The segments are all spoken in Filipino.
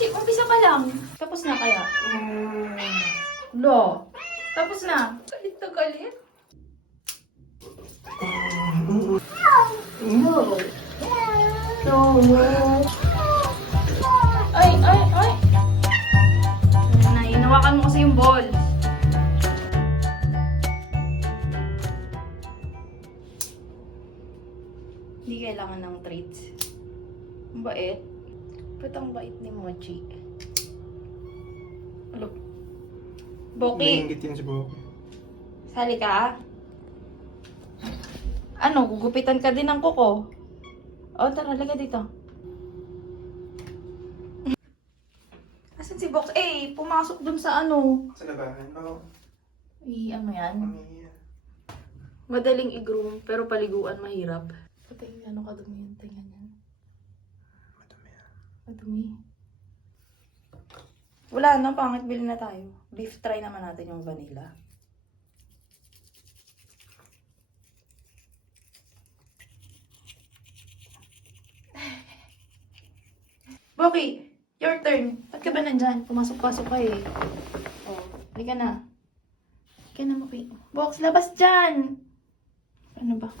Mochi, umpisa pa lang. Tapos na kaya? Lo. Tapos na. Galit na galit. Ay, ay, ay. Hinawakan mo kasi yung ball. Hindi kailangan ng treats. Ang bait. Ba't ang bait ni Mochi? Ano? Boki. Nainggit yan si Boki. Sali ka? Ano, gugupitan ka din ng kuko? O, tara, laga dito. Asan si Box? Eh, pumasok dun sa ano. Sa labahan. Oo. Ano yan? Mamiya. Madaling i-groom, pero paliguan mahirap. Patay, ano kadumi yung tinga niyan? Madumi yan. Madumi. Wala na, pangit, bilhin na tayo. Beef try naman natin yung vanilla. Boki, your turn. Ba't ka ba nandyan? Pumasok-pasok ka eh. Oh, hindi ka na. Hindi ka na, Boki. Box, labas dyan! Ano ba?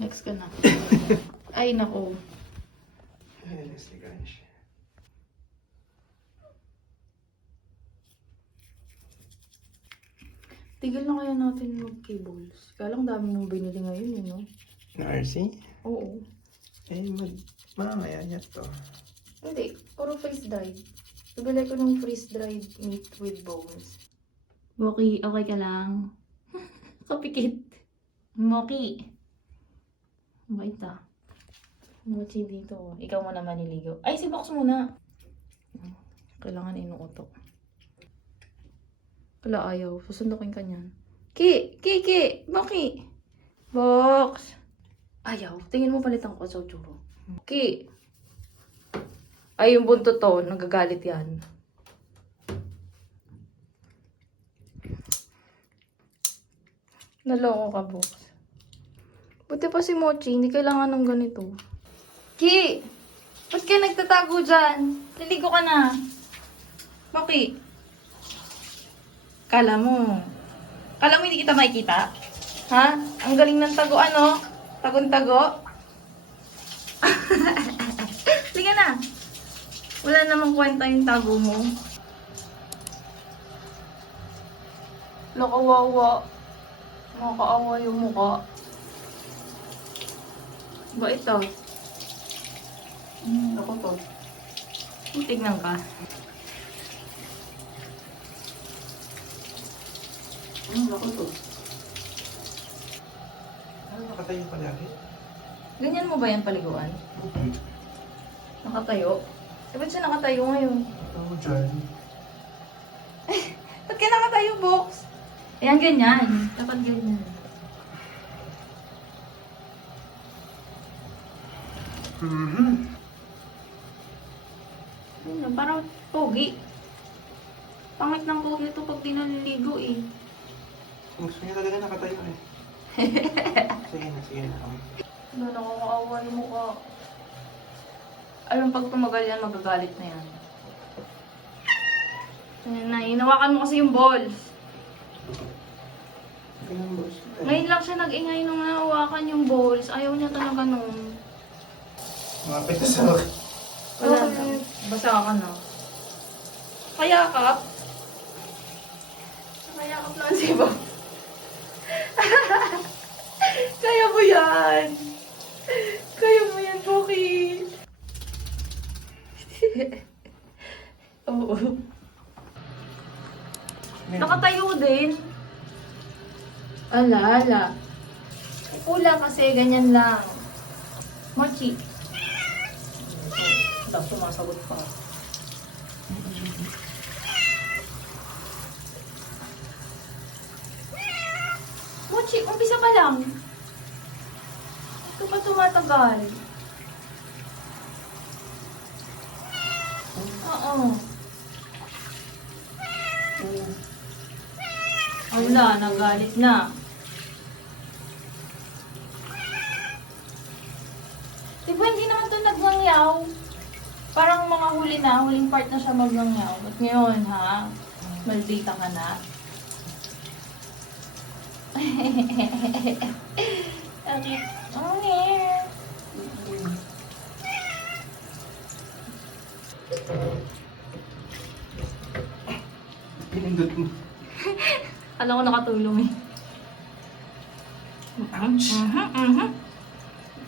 Next ka na. Ay, nako. Ay, Leslie Gansh. Tigil na kaya natin mag-cables. Kaya lang dami mong binili ngayon, no? Na RC? Oo. Eh, mamaya niya to. Hindi, puro freeze-dried. Bibili ko ng freeze-dried meat with bones. Boki, okay ka lang? Kapikit. Moki. Mabait ah. Mochi dito. Ikaw muna maniligo. Ay, si Box muna. Kailangan inuutok. Wala, ayaw. Susundukin ka niyan. Ki! Boki! Box! Ayaw. Tingin mo palitan ko sa tsuro. Ki! Ay, yung buntot to. Nagagalit yan. Naloko ka, Box. Buti pa si Mochi. Hindi kailangan ng ganito. Ki! Ba't ka nagtatago dyan? Liligo ka na. Boki! Kala mo hindi kita makikita? Ha? Ang galing ng tago, ano? Tagong-tago? Liga na. Wala namang kwenta yung tago mo. Lakawawa. Makakaawa yung mukha. Ba ito? Ako to. Tignan ka. Ako to. Ano nakatayo palagi? Ganyan mo ba yan paliguan? Nakatayo? Eh, ba't siya nakatayo ngayon? Ito, dyan. Ba't ka nakatayo, Box? Ayan, ganyan. Dapat ganyan. Ano, parang pogi. Pangit ng pogi ito pag di naliligo eh. Gusto niya talaga nakatayo eh. Sige na. Ano, nakakaawa yung mukha. Alam, pag tumagal yan, magagalit na yan. Ayan na, hinawakan mo kasi yung balls. Ngayon lang siya nag-ingay nung nahawakan yung balls. Ayaw niya talaga nung. Mapit na sa akin. Wala na. Basa ka na. Kayakap? Kayakap lang si Bob. Kaya mo yan. Kaya mo yan, Boki. Oo. Nakatayo din. Ala. Pula kasi, ganyan lang. Mochi. Tapos sumasagot pa. Mochi, umpisa pa lang. Ito pa tumatagal. Oo. Wala, nagalit na. Diba hindi naman ito nagwangi yaw. Parang mga huling part na siya mag-yaw. But ngayon, ha? Maldita ka na. Okay. Oh, yeah. Pinindot mo. Alam ko nakatulong eh.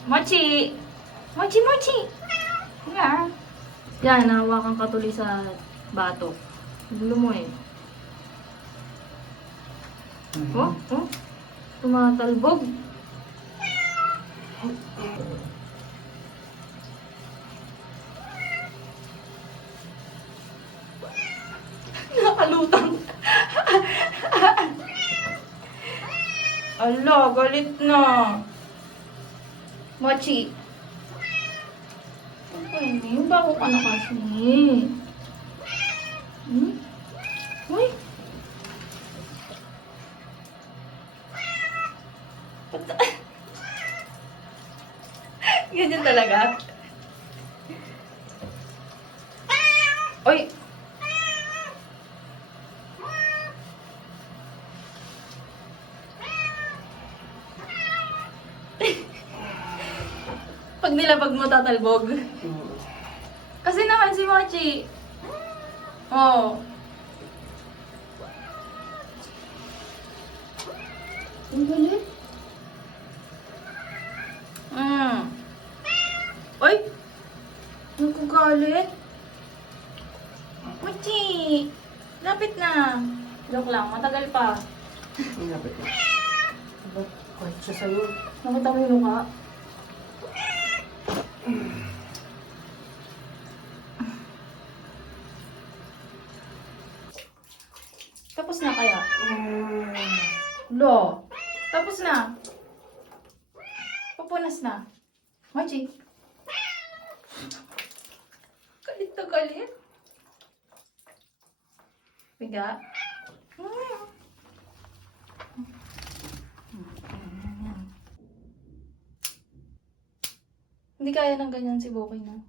Mochi! Mochi, mochi! Yeah. Yan, nahawakan ka tuloy sa batok. Gulo mo eh. Oh, oh. Tumatalbog. Nakalutang. Ala, galit na. Mochi. Ay, hindi ba ako ka na kasi? Hmm? Uy. Ganyan talaga. Uy. Pag nilabag mo, tatalbog. Kasi naman si Mochi. Oh. Ang galit. Uy! Nagkagalit. Mochi! Lapit na. Joke lang, matagal pa. Ang lapit na. Ba't kahit siya sa'yo? Nakita mo yung mukha? Tapos na kaya? Lo! Tapos na. Pupunas na. Mochi. Galit na galit. Biga. Hindi kaya ng ganyan si Boki na.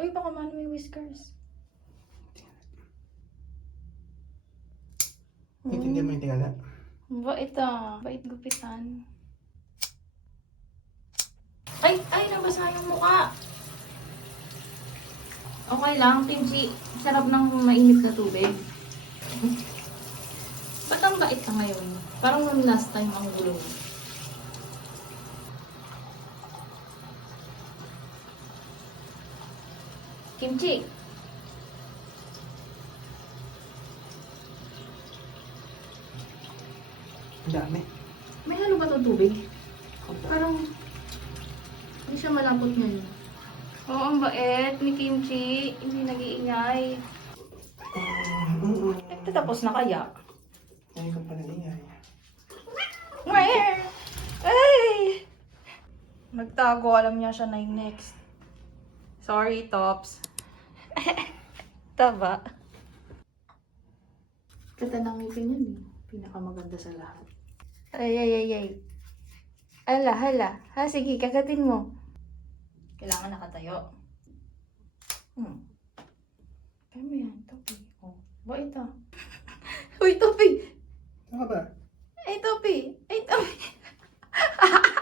Uy, baka mano may whiskers. Intindihan mo yung tingala. Bait ah. Bait gupitan. Ay! Ay! Nabasa yung mukha! Okay lang, Kimchi. Sarap ng mainit na tubig. Ba't ang bait ka ngayon? Parang nung last time ang gulo mo. Kimchi! Ang dami. May halo ba itong tubig? Parang hindi siya malapot niyan. Oo, ang bait ni Kimchi. Hindi nag-iingay. Nagtatapos na kaya? Ngayon ka pala ingay. Ngayon! Ay! Nagtago. Alam niya siya na yung next. Sorry, Tops. Taba. Ganda ng ngipin yun eh. Pinakamaganda sa lahat. Ay, ay, ay, ay. Ala, hala. Ha, sige, kagatin mo. Kailangan nakatayo. Kaya mo yan, Topi. Oh, bait ah. Uy, Topi! Ano ba? Ay, Topi! Ay, Topi!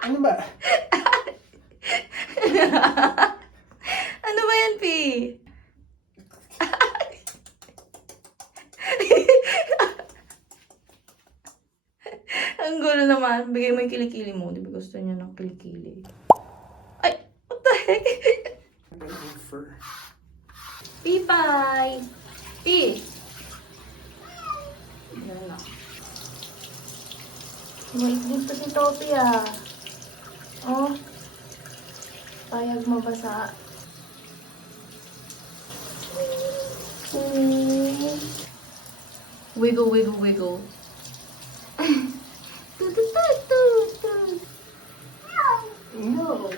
Ano ba? Ano ba yan, Pi? Ang gulo naman. Bigay mo yung kilikili mo. Di ba gusto niya ng kilikili? Ay! What the heck? Fur. Pipay! Pi! Yan na. Wait, dito si Topi ah. Oh. Payag mabasa. Wiggle, wiggle, wiggle. No.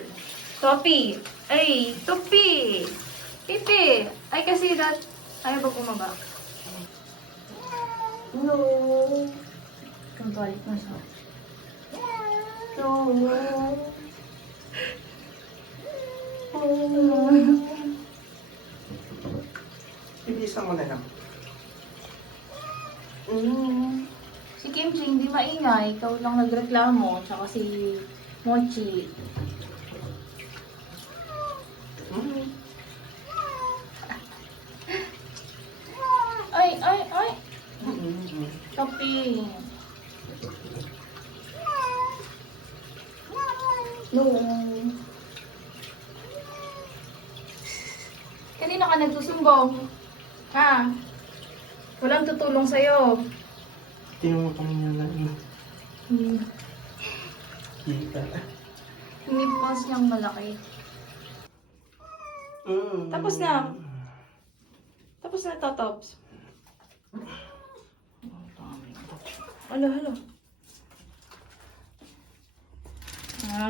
Topi! Ay! Topi! Pipi! I can see that. Ayaw ba bumaba? No. Kagalit na siya. No. Oh. mo na lang. Si Kimchi hindi maingay, ikaw lang nagreklamo, tsaka si Mochi. Ay! Kapi. No. Kanina ka nagsusumbong? Ha? Walang tutulong sa'yo. Tinumutang niya na yun. Hmm. Kita. Nipples niyang malaki. Tapos na. Tapos na to, Tops. Halo.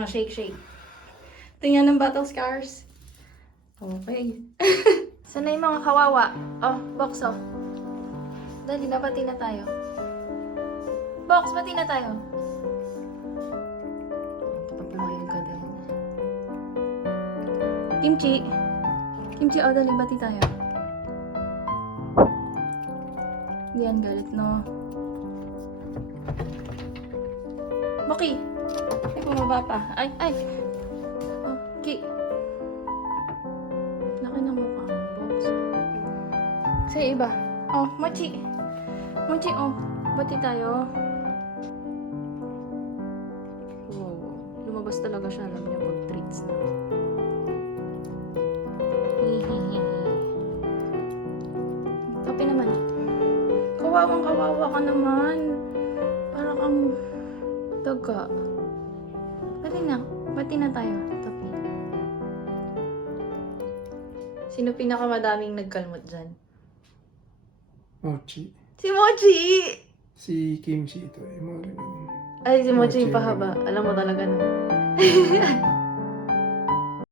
Shake. Tingnan ng battle scars. Okay. Sana yung mga kawawa? Oh, Box, oh. Dali, nabati na tayo. Box, bati na tayo. Papaluin ka din. Kimchi, oh, dali, bati tayo. Yan, galit, no? Boki! Ay, bumaba pa. Ay! Oh, Ki. Laki ng mukha mo, Box. Sa iba. Oh, Mochi, oh. Bati tayo. Oh, lumabas talaga siya. Alam niya pag treats na. Hihihihi. Kape naman. Kawawa ka naman. Para kang daga. Bati na. Bati na tayo. Tapi. Sino pinakamadaming nagkalmot dyan? Mochi. Si Mochi! Si Kimchi ito eh. Mga ganun. Ay, si Mochi Mochi yung pahaba. Alam mo talaga na.